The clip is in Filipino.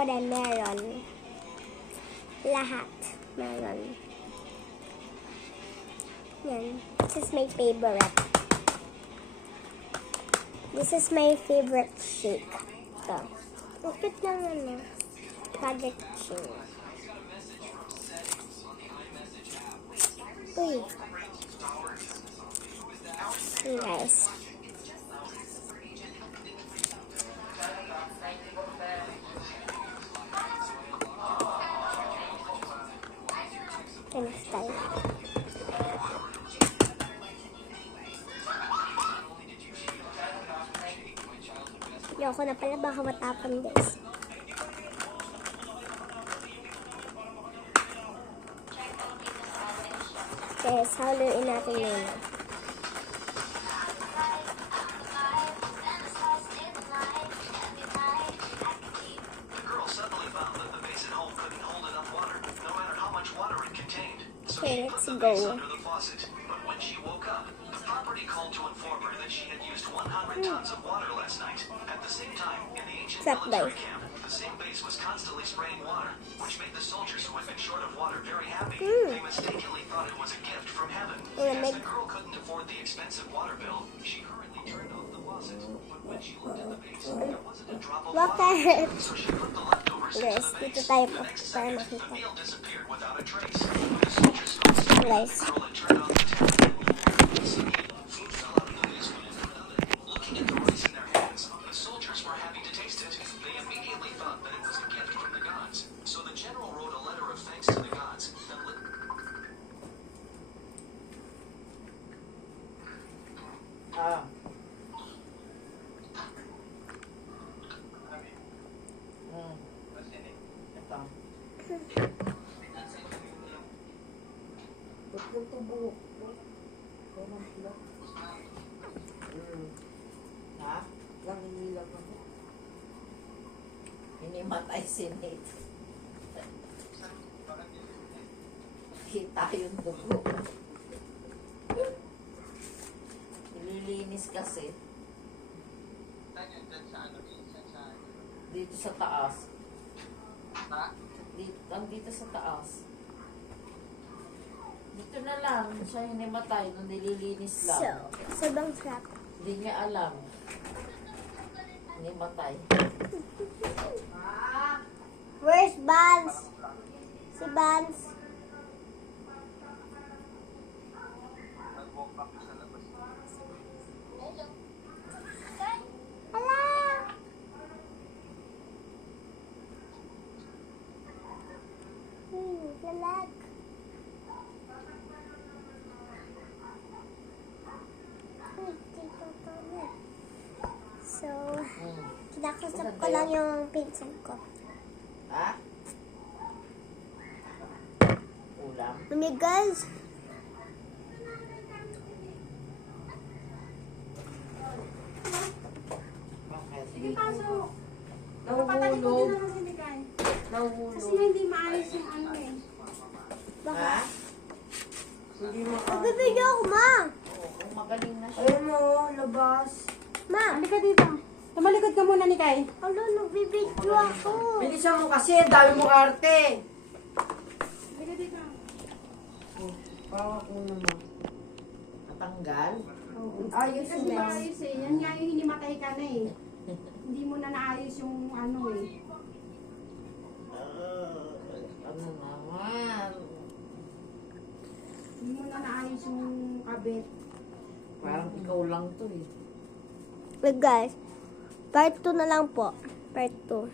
Ako din meron. Lahat meron. Yan. This is my favorite. This is my favorite shake. Ito. Ukit lang ano. Project Shake. Uy. Guys. Next time. Ayoko na pala, baka matapon guys. Okay, haluin natin yun. Okay, let's go. Stop, guys. The same base was constantly spraying water, which made the soldiers who had been short of water very happy. They mistakenly thought it was a gift from heaven. As the girl couldn't afford the expensive water bill, she hurriedly turned off the faucet. But when she looked at the base, there wasn't a drop of water. So she put the leftovers into the base. The next second, the meal disappeared without a trace. When the soldiers felt sorry, the girl had turned off the tap. Suddenly, food fell out of the base one after another. Looking at the rice in their hands, the soldiers were happy to taste it. They immediately thought that it was a gift from the gods. So the general wrote a letter of thanks to the gods. Ha? Lang inilang ako. Hinimatay si Nate. Kita yung dugo. Nililinis kasi. Dito sa taas. Dito sa taas. Dito na lang. Siya hinimatay nung nililinis lang. So, sabang sarap. Hindi niya alam. Hinimatay. Where's Bans? Si Bans. Hello. Lalag. So, kinakasap ko lang yung pinsan ko. Ha? Ulam? Mami guys. Sige, pasok. Nahuhulog. Kasi Nahuhulog. hindi maayos yung ano eh. Ha? Hindi mo Nagbibideo ako, ma. Oo, magaling na siya. Ayun mo, labas. Ma. Halika dito. Tumalikod ka muna ni Kai. Alo, nagbibideo ako. Bilisan mo kasi, dami mo arte. Halika dito. Pawak mo naman. Natanggal? Ayos Kasi na. maayos eh. Yan nga yung hinimatay ka na eh. Hindi mo na naayos yung ano eh. Ano naman? Hindi mo na naayos yung kabit. Parang ikaw lang to eh. Wait guys, part 2 na lang po. Part 2.